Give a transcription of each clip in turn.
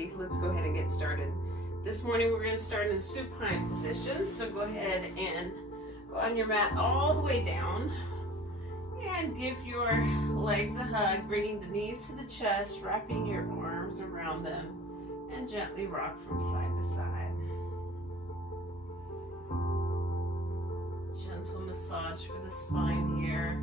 everybody. Let's go ahead and get started. This morning we're going to start in supine position. So go ahead and go on your mat all the way down and give your legs a hug, bringing the knees to the chest, wrapping your arms around them, and gently rock from side to side. Gentle massage for the spine here.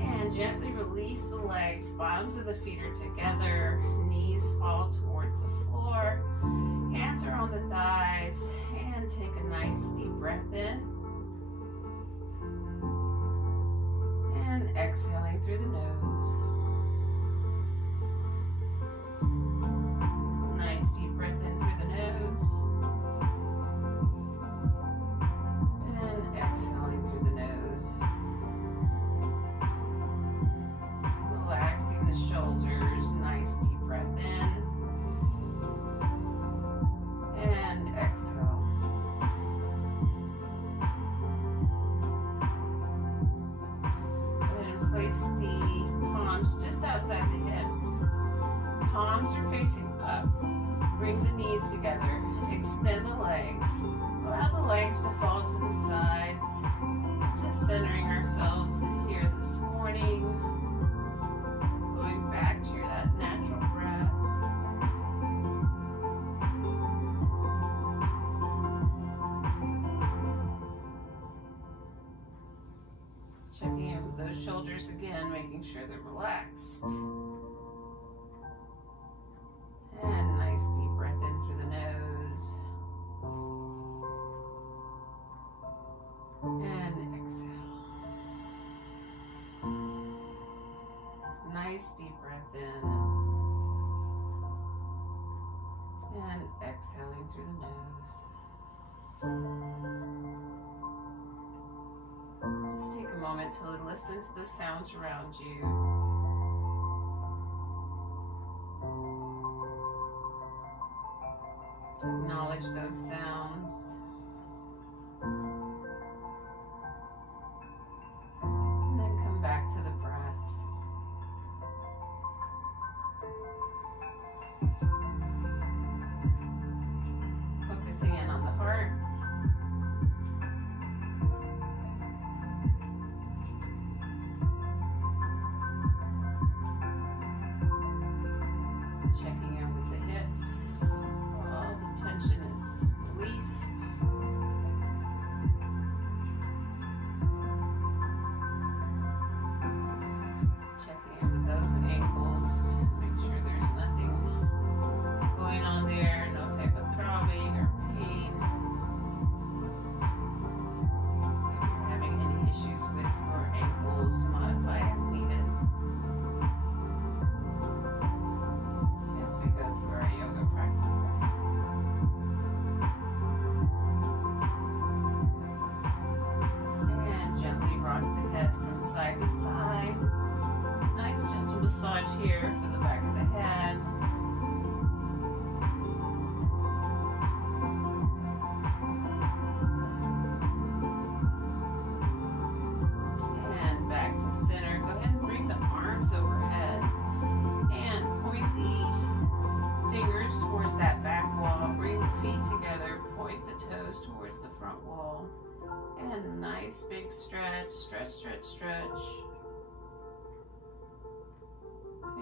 And gently release the legs. Bottoms of the feet are together. Knees fall towards the floor. Hands are on the thighs. And take a nice deep breath in. And exhaling through the nose. Nice deep breath in through the nose. And exhaling through the nose. Relaxing the shoulders, nice deep breath in, and exhale. Go ahead and place the palms just outside the hips. Palms are facing up. Bring the knees together. Extend the legs. Allow the legs to fall to the sides. Just centering ourselves here this morning. Back to that natural breath. Checking in with those shoulders again, making sure they're relaxed. And nice deep breath in through the nose. And exhale. Nice deep breath in and exhaling through the nose. Just take a moment to listen to the sounds around you. Acknowledge those sounds. And then come back to the breath. Focusing in on the heart. Checking in with the hips. All the tension is released. Checking in with those ankles. Make sure there's nothing going on there. No type of throbbing or pain. If you're having any issues with your ankles, modify as needed. As we go through our yoga practice. And gently rock the head from side to side. Nice gentle massage here for the back of the head. And back to center. Go ahead and bring the arms overhead and point the fingers towards that back wall. Bring the feet together. Point the toes towards the front wall. And nice big stretch. Stretch, stretch, stretch.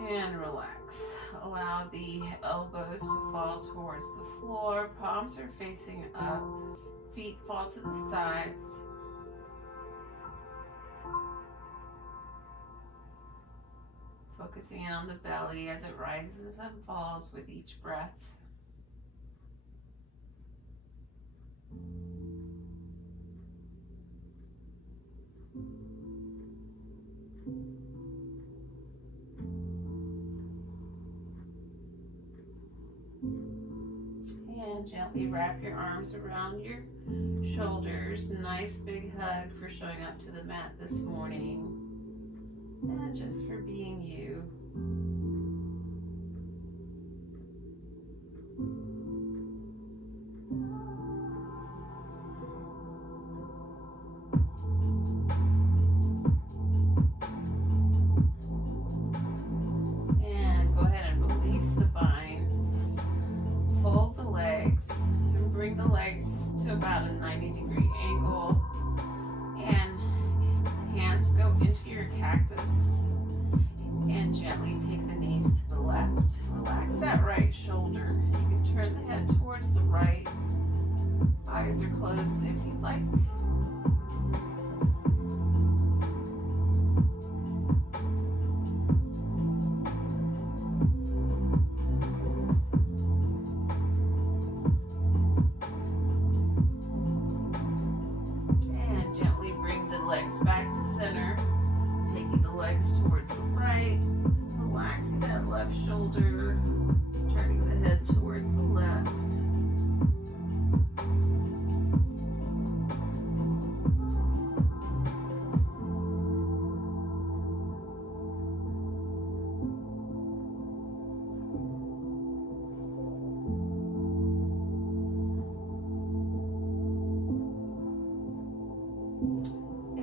And relax. Allow the elbows to fall towards the floor. Palms are facing up. Feet fall to the sides. Focusing in on the belly as it rises and falls with each breath. And gently wrap your arms around your shoulders. Nice big hug for showing up to the mat this morning. And just for being you. the legs to about a 90-degree angle, and hands go into your cactus, and gently take the knees to the left. Relax that right shoulder. You can turn the head towards the right. Eyes are closed if you'd like. And gently bring the legs back to center, taking the legs towards the right. Relaxing that left shoulder, turning the head towards the left.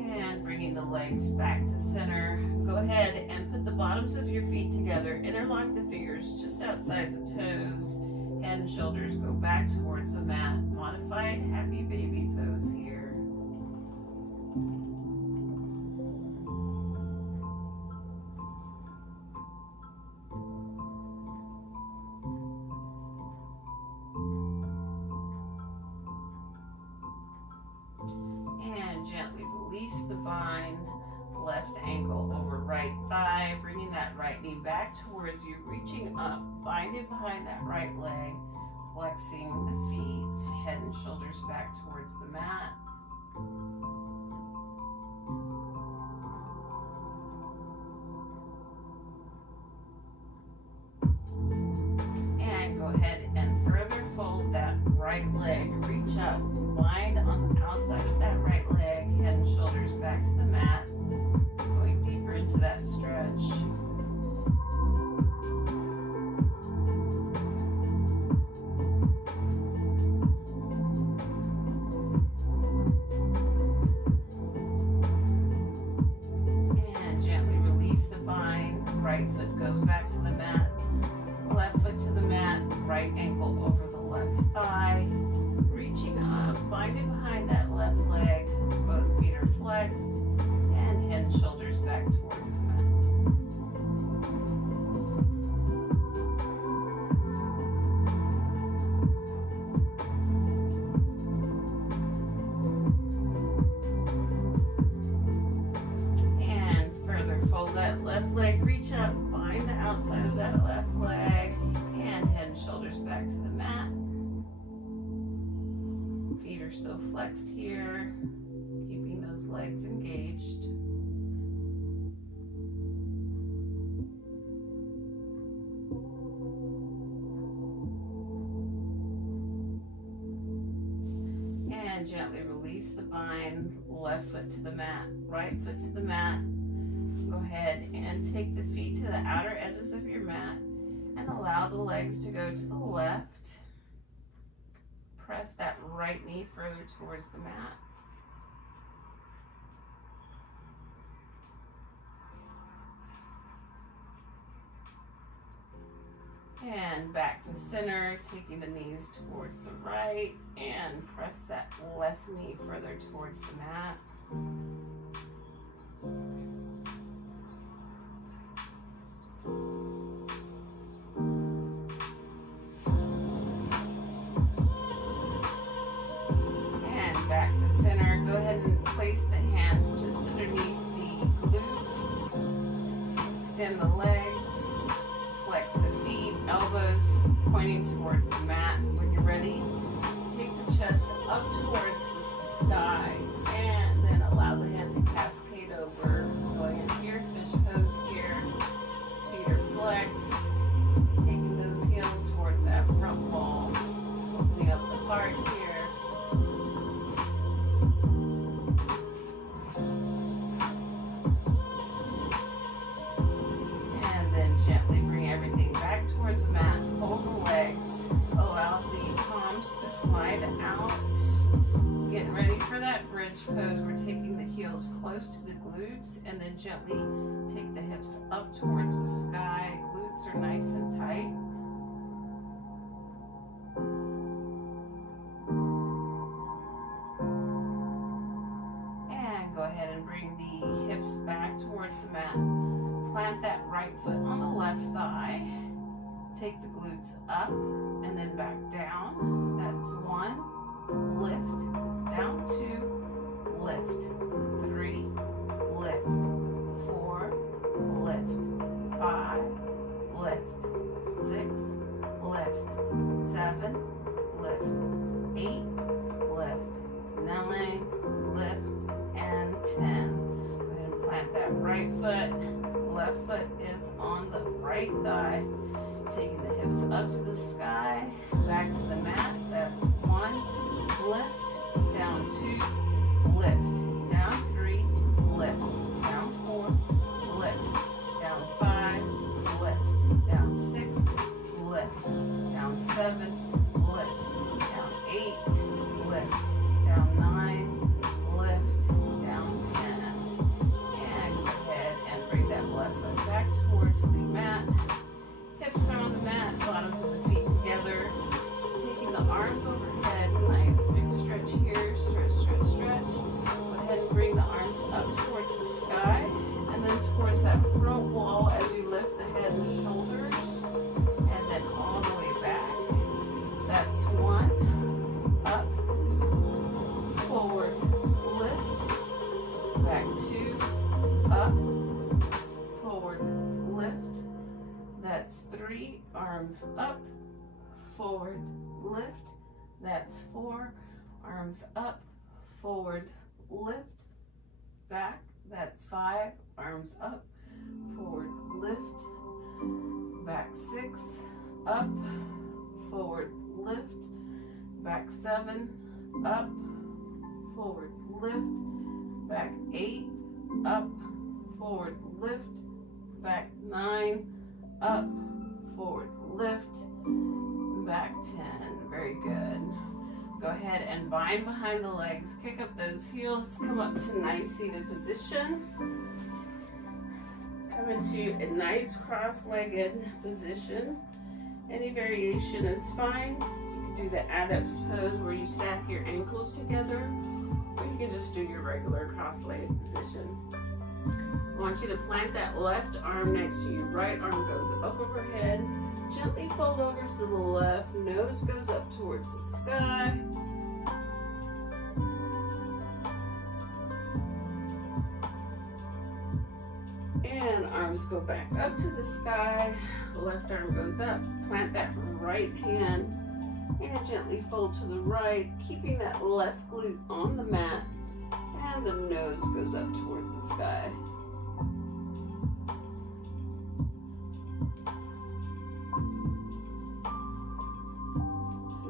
And bringing the legs back to center. Go ahead and put the bottoms of your feet together. Interlock the fingers just outside the toes. Head and shoulders go back towards the mat. Modified happy baby pose here. And gently release the bind. Left ankle over right thigh, bringing that right knee back towards you, reaching up, binding behind that right leg, flexing the feet, head and shoulders back towards the mat. And go ahead and further fold that right leg, reach up, bind on the outside of that right leg, head and shoulders back to the mat. Going deeper into that stretch. And gently release the bind. Right foot goes back to the mat. Left foot to the mat. Right ankle over the left thigh. Reaching up, binding behind that left leg. Both feet are flexed. And head and shoulders back towards the mat. And further fold that left leg, reach up, bind the outside of that left leg, and head and shoulders back to the mat. Feet are still flexed here, keeping those legs engaged. And gently release the bind, left foot to the mat, right foot to the mat. Go ahead and take the feet to the outer edges of your mat and allow the legs to go to the left. Press that right knee further towards the mat. And back to center, taking the knees towards the right, and press that left knee further towards the mat. And back to center. Go ahead and place the hands just underneath the glutes. Extend the legs. Flex the feet, elbows pointing towards the mat. When you're ready, take the chest up towards the sky, and then allow the hand to cascade over. Going into your fish pose here. Feet are flexed. Taking those heels towards that front wall. Opening up the heart here. Gently bring everything back towards the mat. Fold the legs. Allow the palms to slide out. Getting ready for that bridge pose. We're taking the heels close to the glutes and then gently take the hips up towards the sky. Glutes are nice and tight. plant that right foot on the left thigh. Take the glutes up and then back down. That's 1, lift, down 2, lift, 3, lift, 4, lift, 5, lift, 6, lift, 7, lift, 8, lift, 9, lift, and 10. Go ahead and plant that right foot. Left foot is on the right thigh. Taking the hips up to the sky, back to the mat. That's 1, lift, down 2, lift, down 3, lift, down 4, lift, down 5, lift, down 6, lift, down 7, lift, down 8, lift, down 9, lift, down 10. And go ahead and bring that left foot back towards the mat. Hips are on the mat, bottoms of the feet together. Taking the arms overhead, nice big stretch here, stretch, stretch, stretch. Go ahead and bring the arms up towards the sky and then towards that front wall as you lift the head and shoulders and then all the way back. That's 1, up, forward, lift, back 2, up, forward, lift. That's 3, arms up, forward, lift. That's 4, arms up, forward, lift, back. That's 5, arms up, forward, lift, back 6, up, forward, lift, back 7, up, forward, lift, back 8, up, forward, lift, back 9, up, forward, lift, back 10. Very good. Go ahead and bind behind the legs. Kick up those heels. Come up to nice seated position. Come into a nice cross-legged position. Any variation is fine. You can do the adepts pose where you stack your ankles together, or you can just do your regular cross-legged position. I want you to plant that left arm next to your right arm, goes up overhead. Gently fold over to the left, nose goes up towards the sky. And arms go back up to the sky. Left arm goes up. Plant that right hand and gently fold to the right, keeping that left glute on the mat. And the nose goes up towards the sky.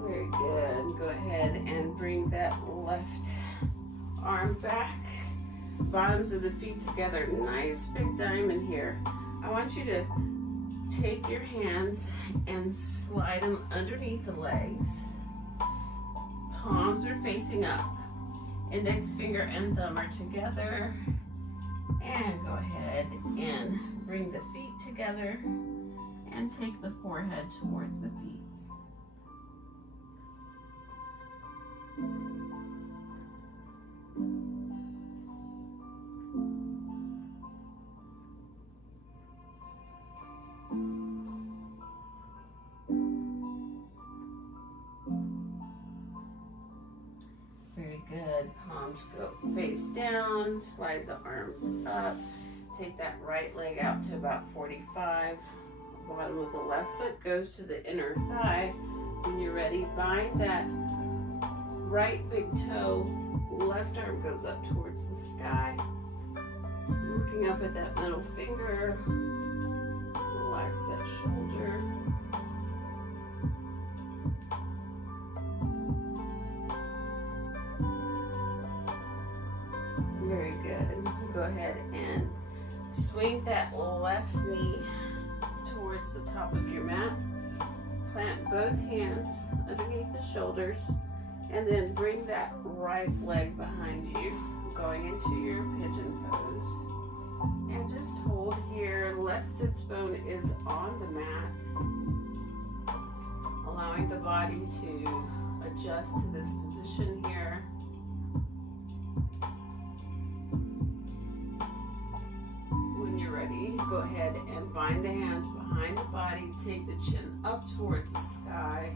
Very good. Go ahead and bring that left arm back. Bottoms of the feet together. Nice big diamond here. I want you to take your hands and slide them underneath the legs. Palms are facing up. Index finger and thumb are together. And go ahead and bring the feet together and take the forehead towards the feet. Very good. Palms go face down, slide the arms up. Take that right leg out to about 45. Bottom of the left foot goes to the inner thigh. When you're ready, bind that right big toe. Left arm goes up towards the sky. Looking up at that middle finger. Relax that shoulder. Very good. Go ahead and swing that left knee towards the top of your mat. Plant both hands underneath the shoulders and then bring that right leg behind you, going into your pigeon pose. And just hold here. Left sits bone is on the mat, allowing the body to adjust to this position here. When you're ready, go ahead and bind the hands behind the body. Take the chin up towards the sky.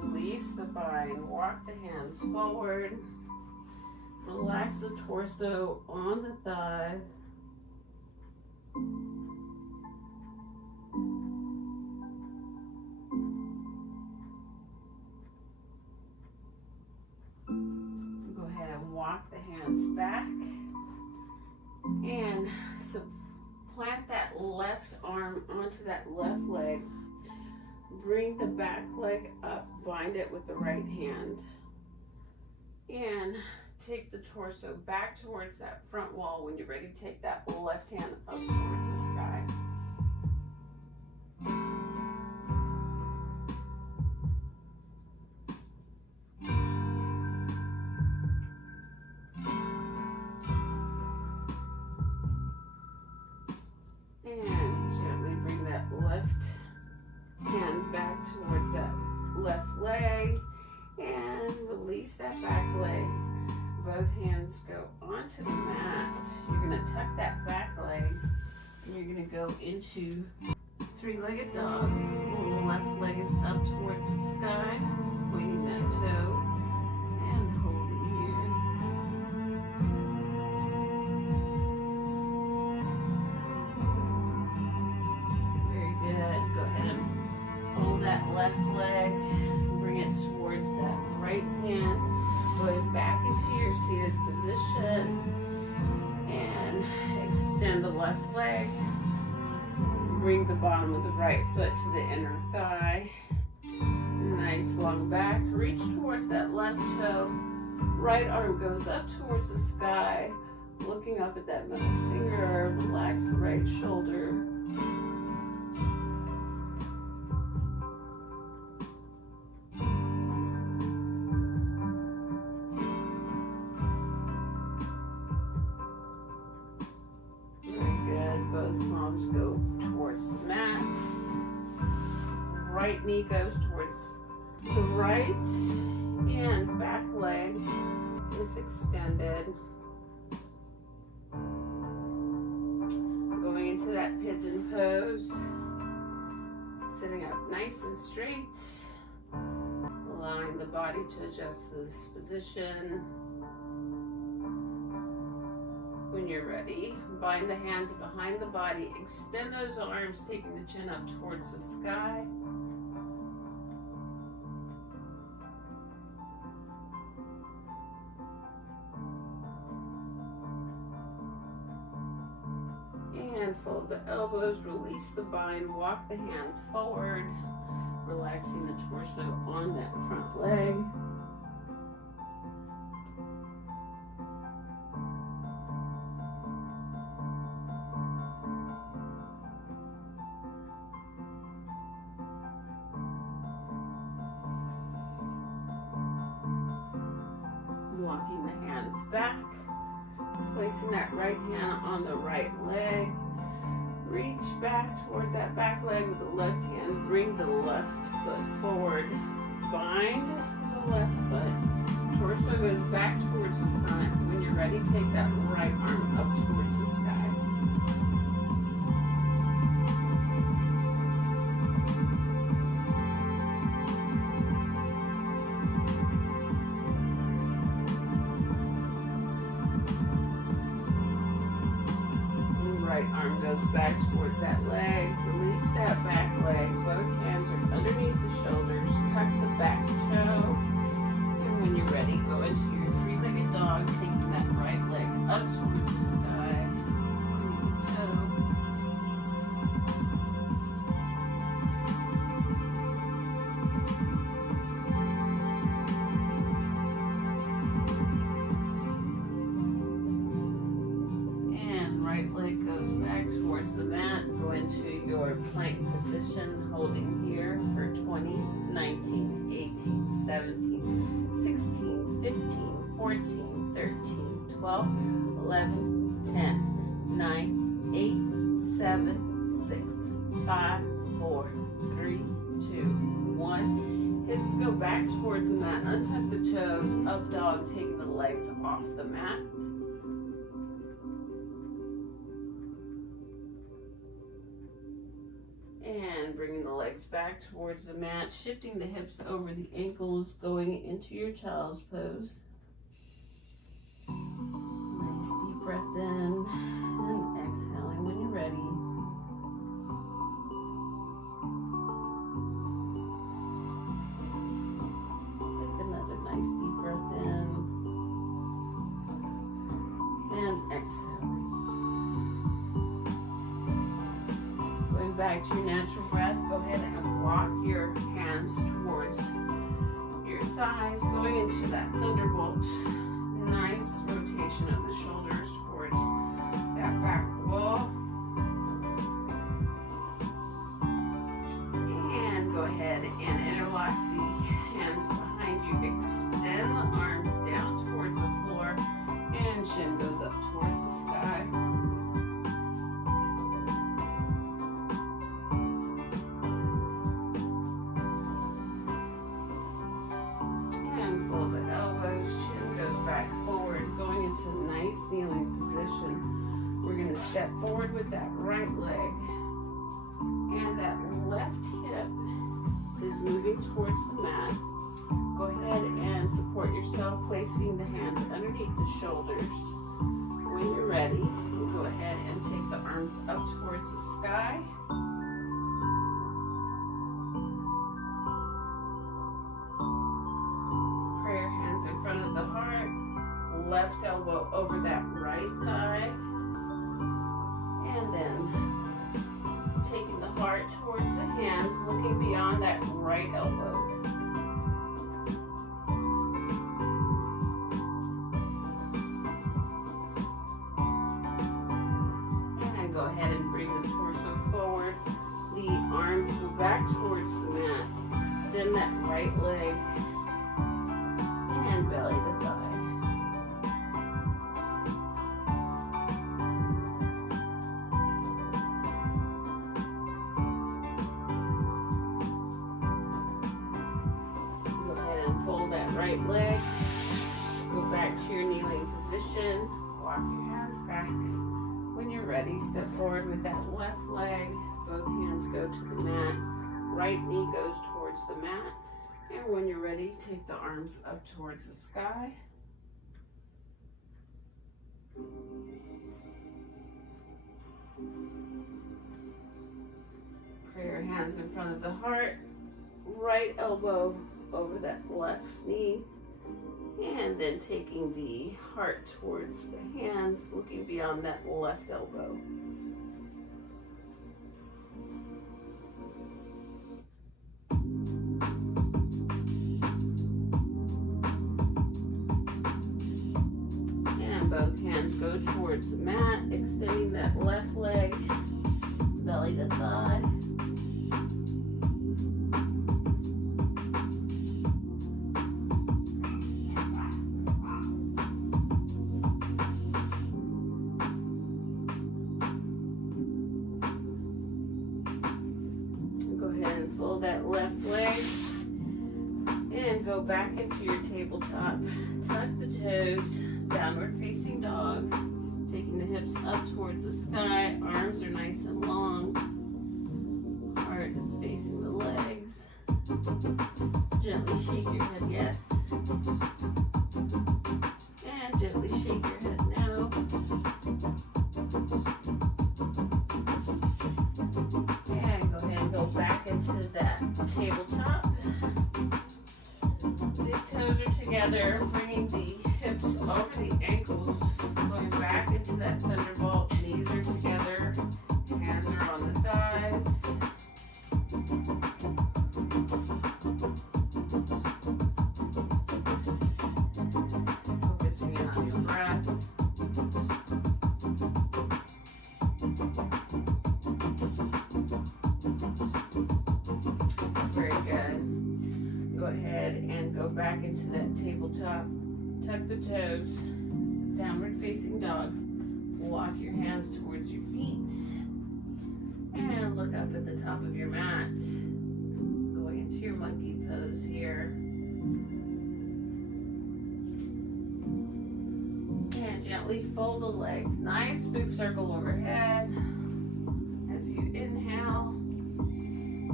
Release the bind. Walk the hands forward. Relax the torso on the thighs. Go ahead and walk the hands back and plant that left arm onto that left leg. Bring the back leg up, bind it with the right hand, and take the torso back towards that front wall. When you're ready, take that left hand up towards the sky. And gently bring that left hand back towards that left leg and release that back leg. Both hands go onto the mat. You're going to tuck that back leg and you're going to go into three-legged dog. The left leg is up towards the sky, pointing that toe and holding here. Very good. Go ahead and fold that left leg, bring it towards that right hand. Going back into your seated position and extend the left leg. Bring the bottom of the right foot to the inner thigh. Nice long back. Reach towards that left toe. Right arm goes up towards the sky. Looking up at that middle finger. Relax the right shoulder. Go towards the mat. Right knee goes towards the right and back leg is extended. Going into that pigeon pose. Sitting up nice and straight. Allowing the body to adjust to this position. When you're ready, bind the hands behind the body, extend those arms, taking the chin up towards the sky. And fold the elbows, release the bind, walk the hands forward, relaxing the torso on that front leg. Walking the hands back, placing that right hand on the right leg. Reach back towards that back leg with the left hand. Bring the left foot forward. Bind the left foot. Torso goes back towards the front. When you're ready, take that right arm up towards the sky. Right arm goes back towards that leg. Release that back leg. Both hands are underneath the shoulders. Tuck the back toe. And when you're ready, go into your three-legged dog, taking that right leg up towards the sky. Pointing the toe. Right leg goes back towards the mat. Go into your plank position, holding here for 20, 19, 18, 17, 16, 15, 14, 13, 12, 11, 10, 9, 8, 7, 6, 5, 4, 3, 2, 1. Then just go back towards the mat, untuck the toes, up dog, taking the legs off the mat. And bringing the legs back towards the mat, shifting the hips over the ankles, going into your child's pose. Nice deep breath in and exhaling when you're ready. Take another nice deep breath in and exhaling. Going back to your natural breath, go ahead and walk your hands towards your thighs, going into that thunderbolt. Nice rotation of the shoulders towards that back wall. And go ahead and interlock the hands behind you. Extend the arms down towards the floor and chin goes up towards the sky. Nice kneeling position. We're going to step forward with that right leg, and that left hip is moving towards the mat. Go ahead and support yourself, placing the hands underneath the shoulders. When you're ready, you go ahead and take the arms up towards the sky. Prayer hands in front of the heart. Left elbow over that right thigh, and then taking the heart towards the hands, looking beyond that right elbow. And go ahead and bring the torso forward. The arms go back towards the mat. Extend that right leg and belly to thigh. Right leg, go back to your kneeling position, walk your hands back. When you're ready, step forward with that left leg, both hands go to the mat, right knee goes towards the mat, and when you're ready, take the arms up towards the sky. Pray your hands in front of the heart, right elbow over that left knee, and then taking the heart towards the hands, looking beyond that left elbow. And both hands go towards the mat, extending that left leg, belly to thigh. That left leg and go back into your tabletop. Tuck the toes, downward facing dog, taking the hips up towards the sky. Arms are nice and long. Heart is facing the legs. Gently shake your head yes, and gently shake your head no. And go ahead and go back into that tabletop. Big toes are together, bringing the hips over the ankles, going back into that thunderbolt. Knees are together, hands are on the thighs. Focusing on your breath. Go ahead and go back into that tabletop. Tuck the toes, downward facing dog. Walk your hands towards your feet and look up at the top of your mat. Going into your monkey pose. pose here. And gently fold the legs. Nice big circle overhead. As you inhale,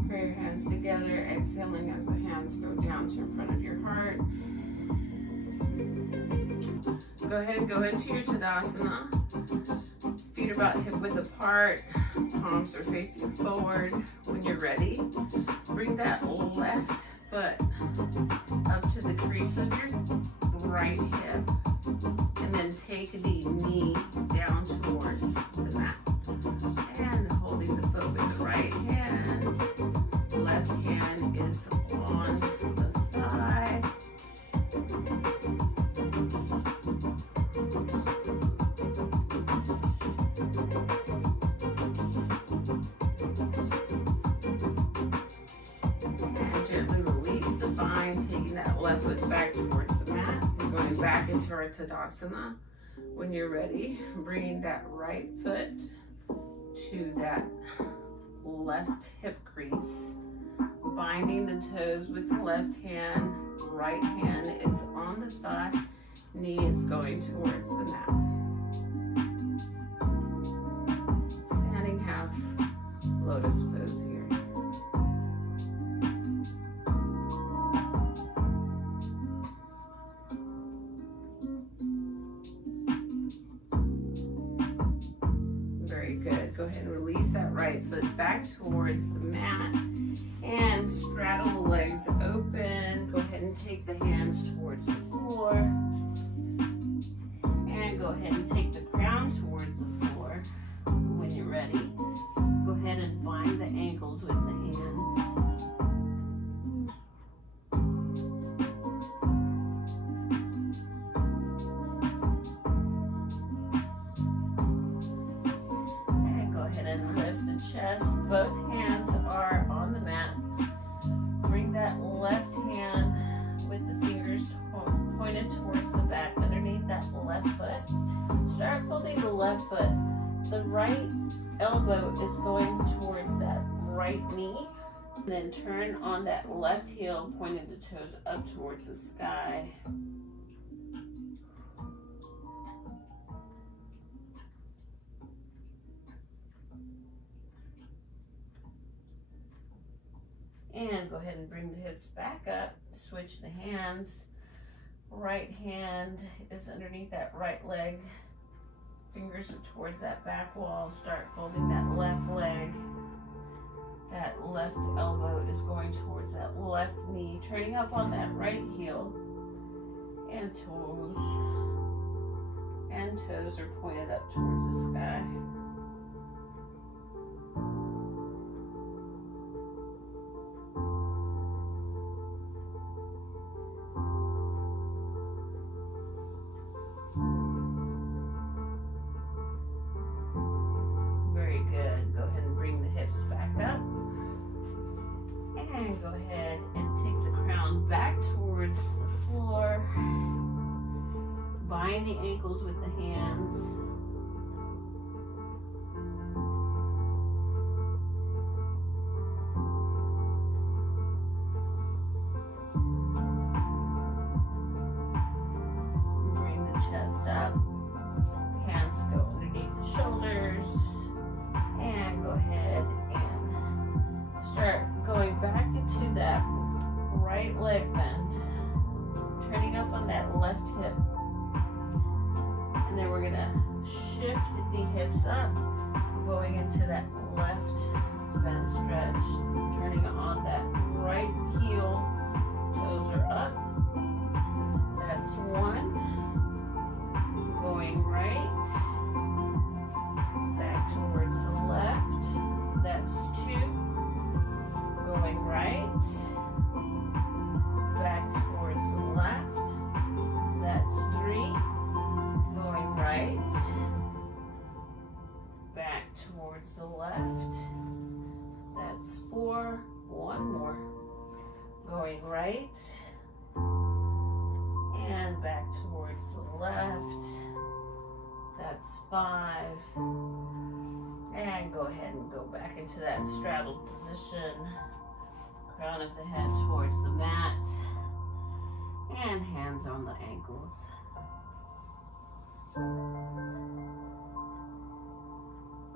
put your hands together, exhaling as the hands go down to in front of your heart. Go ahead and go into your Tadasana. Feet are about hip width apart, palms are facing forward. When you're ready, bring that left foot up to the crease of your right hip, and then take the knee down towards the mat. And holding the foot with the right hand, left hand is on the thigh. And gently release the bind, taking that left foot back towards the mat. We're going back into our Tadasana. When you're ready, bringing that right foot to that left hip crease, binding the toes with the left hand, right hand is on the thigh, knee is going towards the mat. Standing half lotus pose here. Good. Go ahead and release that right foot back towards the mat and straddle the legs open. Go ahead and take the hands towards the floor and go ahead and take the crown towards the floor. When you're ready, go ahead and bind the ankles with the hands. Chest, both hands are on the mat. Bring that left hand with the fingers pointed towards the back underneath that left foot. Start folding the left foot. The right elbow is going towards that right knee. And then turn on that left heel, pointing the toes up towards the sky. And go ahead and bring the hips back up, switch the hands. Right hand is underneath that right leg. Fingers are towards that back wall. Start folding that left leg. That left elbow is going towards that left knee, turning up on that right heel. And toes are pointed up towards the sky. And go ahead and take the crown back towards the floor. Bind the ankles with the hands. Bring the chest up. Hands go underneath the shoulders. And go ahead and start going back into that right leg bend, turning up on that left hip. And then we're gonna shift the hips up, going into that left bend stretch, turning on that right heel, toes are up. That's one. Going right, back towards the left. That's two. Going right, back towards the left, that's three. Going right, back towards the left, that's four. One more. Going right, and back towards the left, that's five. And go ahead and go back into that straddled position. Crown of the head towards the mat. And hands on the ankles.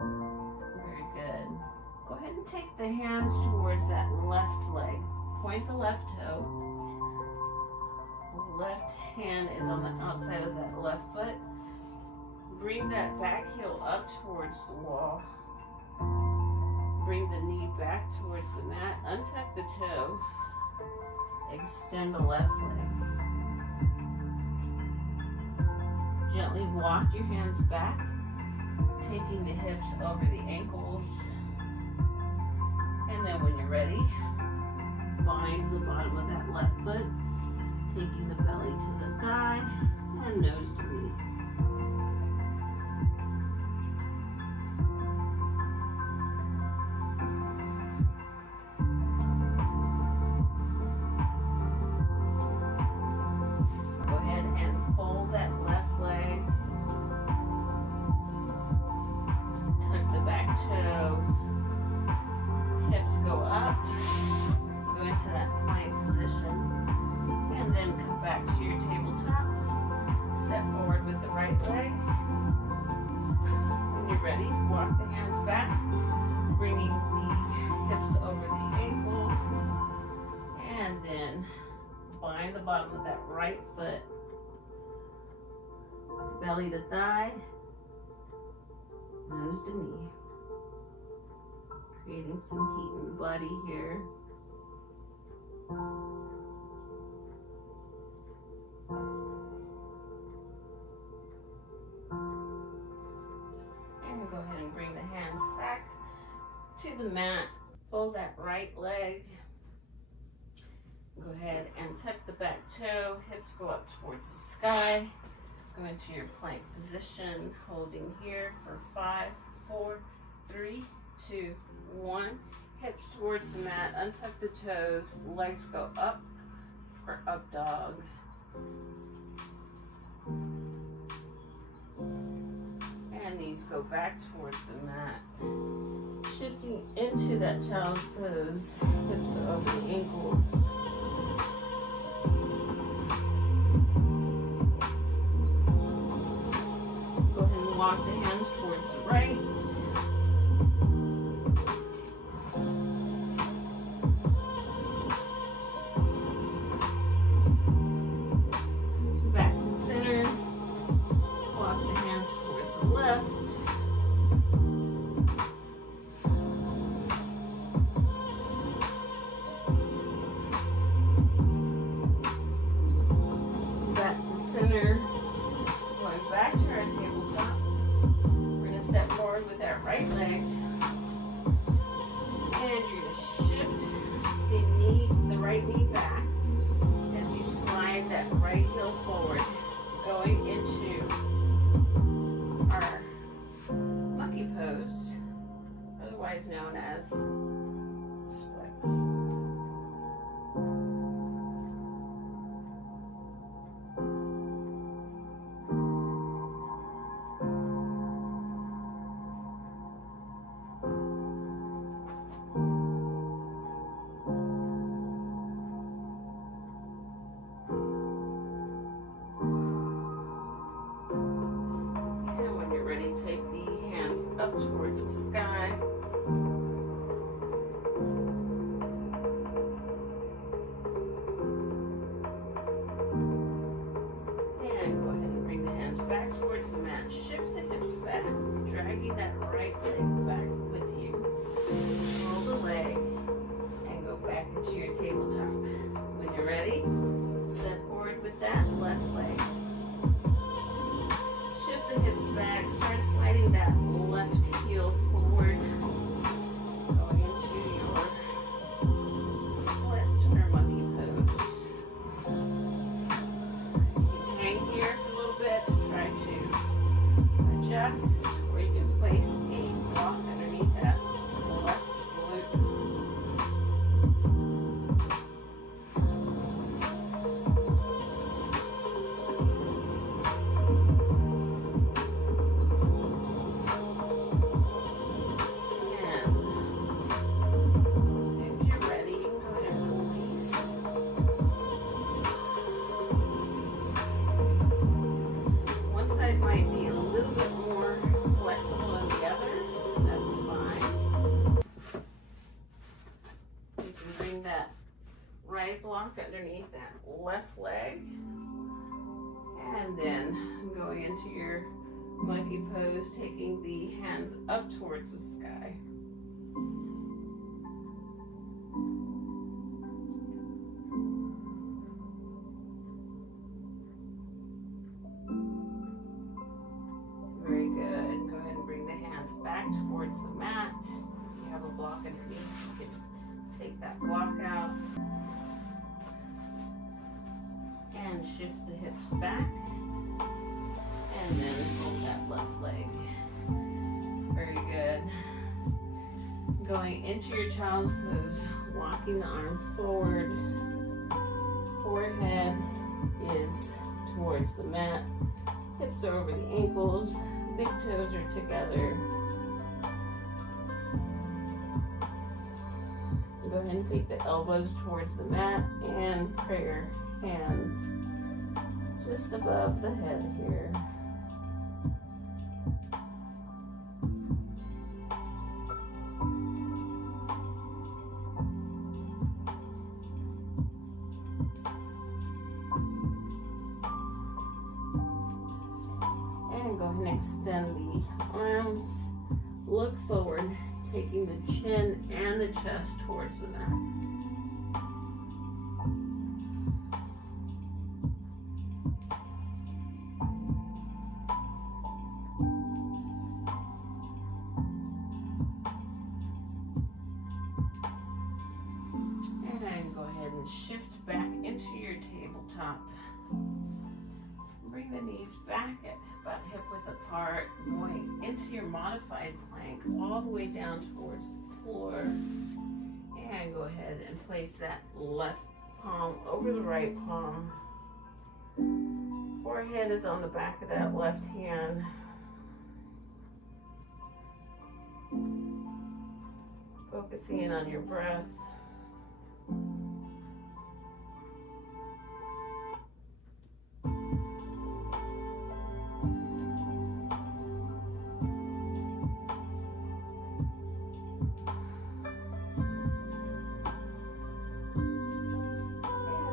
Very good. Go ahead and take the hands towards that left leg. Point the left toe. Left hand is on the outside of that left foot. Bring that back heel up towards the wall. Bring the knee back towards the mat. Untuck the toe. Extend the left leg. Gently walk your hands back, taking the hips over the ankles. And then when you're ready, bind the bottom of that left foot, taking the belly to the thigh and nose to knee. Go ahead and fold that left leg. Tuck the back toe. Hips go up. Go into that plank position. And then come back to your tabletop. Step forward with the right leg. When you're ready, walk the hands back, bringing the hips over the ankle. And then bind the bottom of that right foot. Belly to thigh. Nose to knee. Creating some heat in the body here. And go ahead and bring the hands back to the mat. Fold that right leg. Go ahead and tuck the back toe. Hips go up towards the sky. Go into your plank position, holding here for 5, 4, 3, 2, 1. Hips towards the mat, untuck the toes, legs go up for up dog. And knees go back towards the mat. Shifting into that child's pose, hips over the ankles. Go ahead and walk the hands towards the right. Back to center. Walk the hands towards the left. Back to center. Going back to our tabletop. We're going to step forward with that right leg. And you're going to shift the right knee back as you slide that right heel forward, going into our monkey pose, otherwise known as splits. Take the hands up towards the sky. And go ahead and bring the hands back towards the mat. Shift the hips back, dragging that right leg back with you. Roll the leg and go back into your tabletop. When you're ready, step forward with that left leg. Shift the hips back, start sliding that left heel forward, going into your splits or monkey pose. You can hang here for a little bit to try to adjust, or you can place a block underneath that left glute. And then going into your monkey pose, taking the hands up towards the sky. Very good. Go ahead and bring the hands back towards the mat. If you have a block underneath, you can take that block out. And shift the hips back. And then fold that left leg. Very good. Going into your child's pose, walking the arms forward. Forehead is towards the mat. Hips are over the ankles. Big toes are together. Go ahead and take the elbows towards the mat and prayer hands just above the head here. And go ahead and extend the arms. Look forward, taking the chin and the chest towards the mat. Shift back into your tabletop. Bring the knees back at butt hip width apart, going into your modified plank all the way down towards the floor. And go ahead and place that left palm over the right palm. Forehead is on the back of that left hand. Focusing in on your breath.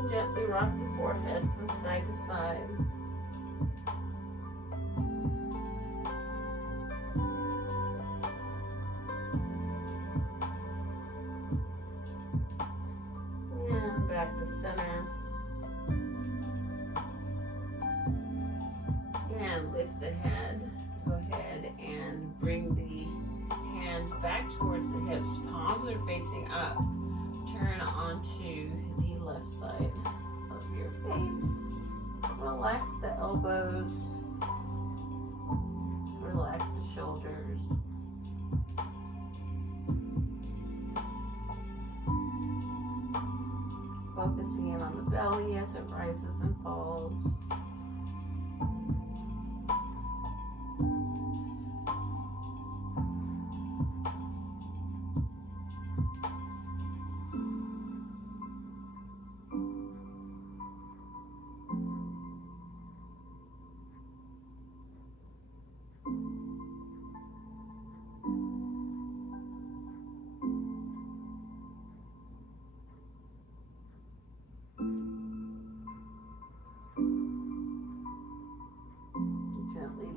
Gently rock the forehead from side to side. And back to center. And lift the head. Go ahead and bring the hands back towards the hips. Palms are facing up. Turn onto the left side of your face. Relax the elbows. Relax the shoulders. Focusing in on the belly as it rises and falls.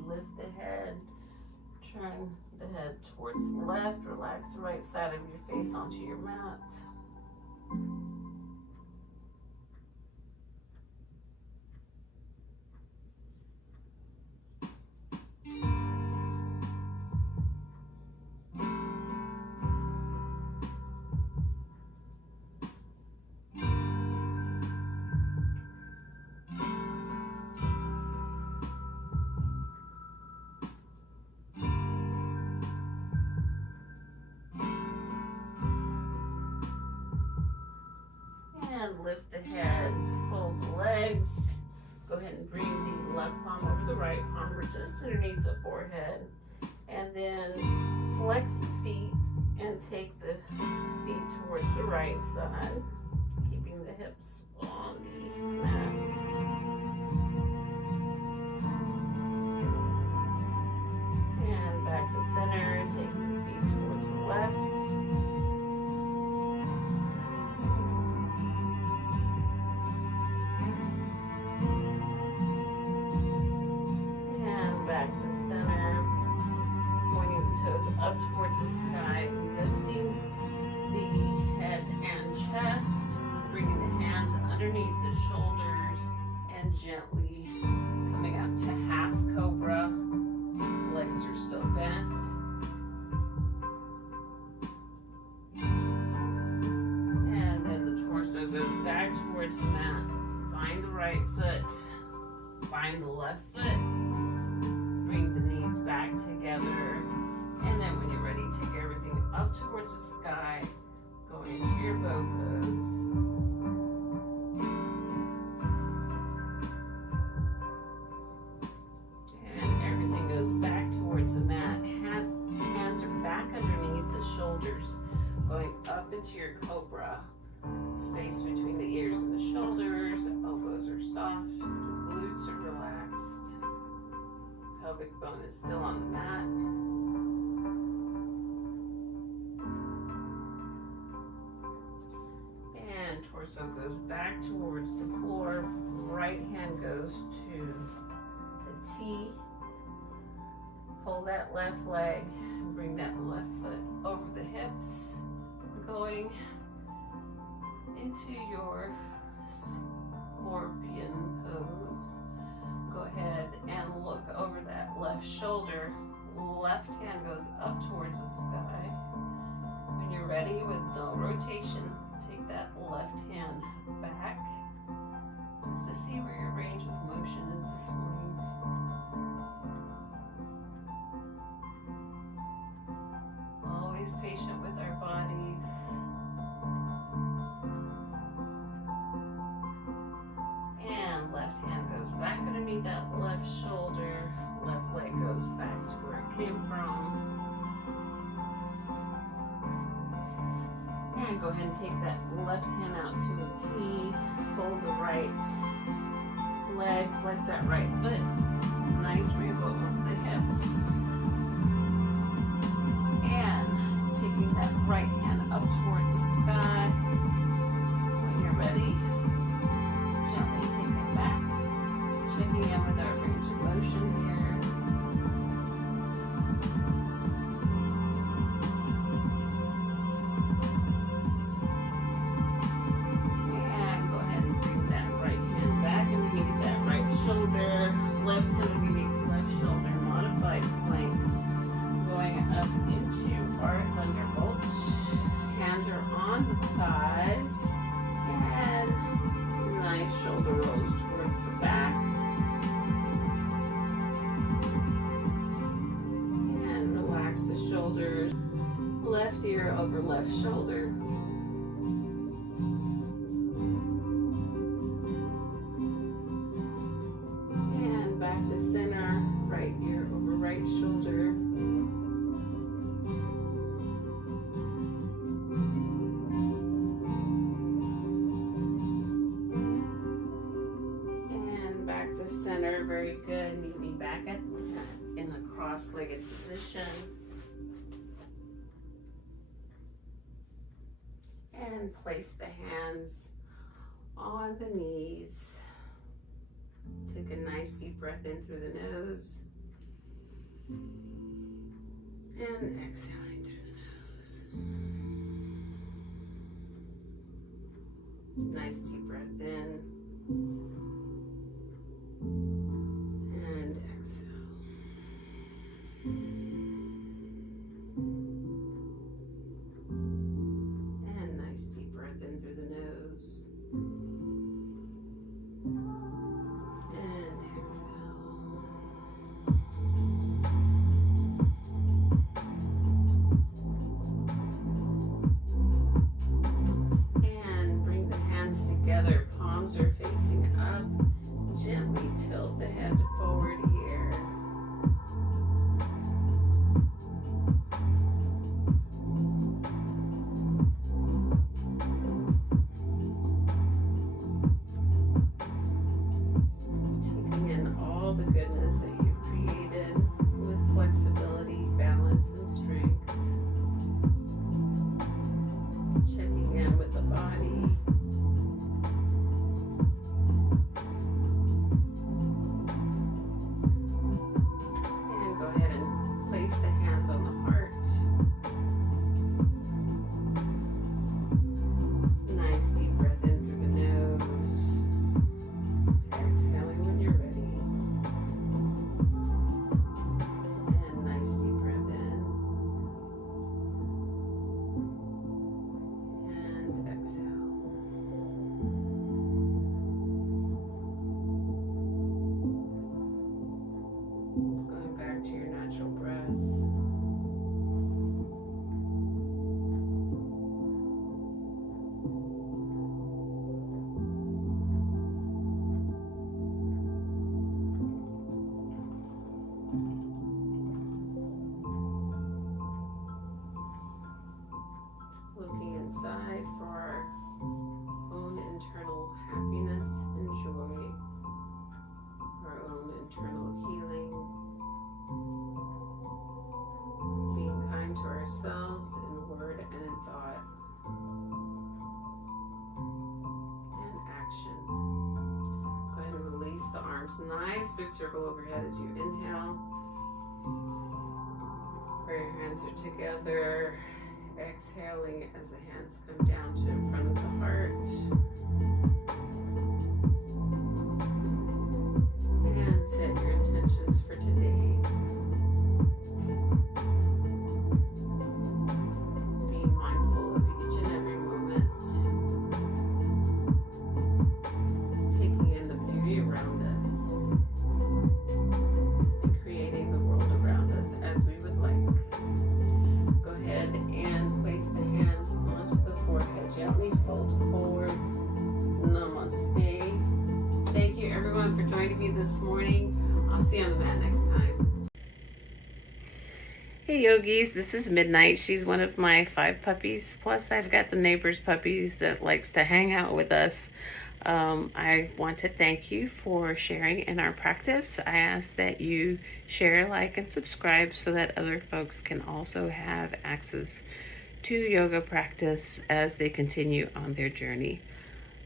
Lift the head, turn the head towards the left, relax the right side of your face onto your mat. And lift the head, fold the legs. Go ahead and bring the left palm over the right palm, just underneath the forehead. And then flex the feet and take the feet towards the right side, keeping the hips on the mat. And back to center, taking the feet towards the left. up towards the sky, lifting the head and chest, bringing the hands underneath the shoulders, and gently coming out to half cobra. Legs are still bent. And then the torso goes back towards the mat. Find the right foot, find the left foot, bring the knees back together, and then when you're ready, take everything up towards the sky, go into your bow pose. And everything goes back towards the mat. Hands are back underneath the shoulders, going up into your cobra. Space between the ears and the shoulders, elbows are soft, glutes are relaxed, pelvic bone is still on the mat. And torso goes back towards the floor, right hand goes to the T. Fold that left leg and bring that left foot over the hips, going into your scorpion pose. Go ahead and look over that left shoulder. Left hand goes up towards the sky. When you're ready with no rotation, take that left hand back just to see where your range of motion is this morning. Always patient with our bodies. Left hand goes back underneath that left shoulder. Left leg goes back to where it came from. And go ahead and take that left hand out to a T. Fold the right leg. Flex that right foot. Nice rainbow over the hips. And taking that right hand up towards the sky. When you're ready, gently take it back, checking in with our range of motion here. And go ahead and bring that right hand back underneath that right shoulder, left hand underneath left shoulder, modified plank, going up into our thunderbolt. Hands are on the thighs, and nice shoulder rolls towards the back. And relax the shoulders. Left ear over left shoulder. And back to center. Right ear over right shoulder. Center, very good. Meet me back in the cross-legged position. And place the hands on the knees. Take a nice deep breath in through the nose. And exhaling through the nose. Nice deep breath in. And exhale. And nice deep breath in through the nose. And exhale. And bring the hands together. Palms are facing up. Gently tilt the head forward here. Taking in all the goodness that you've created with flexibility, balance, and strength. Checking in with the body. arms nice big circle overhead as you inhale. Where your hands are together. Exhaling as the hands come down to in front of the heart. And set your intentions for today. Being mindful of each and every moment. Taking in the beauty around us. And creating the world around us as we would like. Go ahead and place the hands onto the forehead. Gently fold forward. Namaste. Thank you everyone for joining me this morning. I'll see you on the mat next time. Hey yogis, this is Midnight. She's one of my 5 puppies. Plus I've got the neighbor's puppies that likes to hang out with us. I want to thank you for sharing in our practice. I ask that you share, like, and subscribe so that other folks can also have access to yoga practice as they continue on their journey.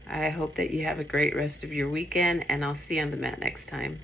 I hope that you have a great rest of your weekend, and I'll see you on the mat next time.